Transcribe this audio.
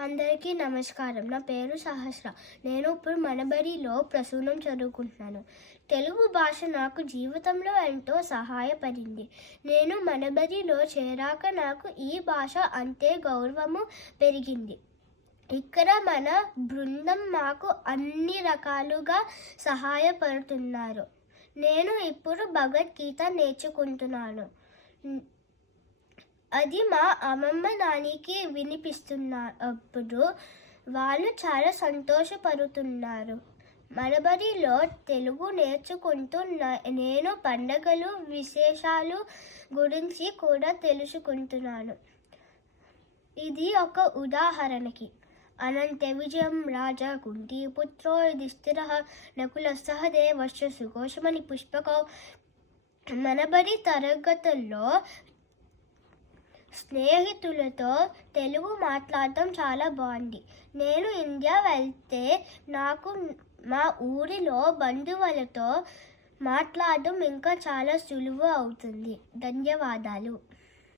అందరికీ నమస్కారం. నా పేరు సహస్ర. నేను ఇప్పుడు మనబడిలో ప్రసూనం చదువుకుంటున్నాను. తెలుగు భాష నాకు జీవితంలో ఎంతో సహాయపడింది. నేను మనబడిలో చేరాక నాకు ఈ భాష అంతే గౌరవము పెరిగింది. ఇక్కడ మన బృందం మాకు అన్ని రకాలుగా సహాయపడుతున్నారు. నేను ఇప్పుడు భగవద్గీత నేర్చుకుంటున్నాను. అది మా అమ్మమ్మ నాన్నకి వినిపిస్తున్నప్పుడు వాళ్ళు చాలా సంతోషపడుతున్నారు. మనబడిలో తెలుగు నేర్చుకుంటూ నేను పండగలు విశేషాలు గురించి కూడా తెలుసుకుంటున్నాను. ఇది ఒక ఉదాహరణకి అనంత విజయం రాజా కుంతీపుత్రో యుధిష్ఠిరః నకుల సహదేవశ్చ సుఘోషమణి పుష్పకౌ. మనబడి తరగతుల్లో స్నేహితులతో తెలుగు మాట్లాడటం చాలా బాగుంది. నేను ఇండియా వెళ్తే నాకు మా ఊరిలో బంధువులతో మాట్లాడడం ఇంకా చాలా సులువు అవుతుంది. ధన్యవాదాలు.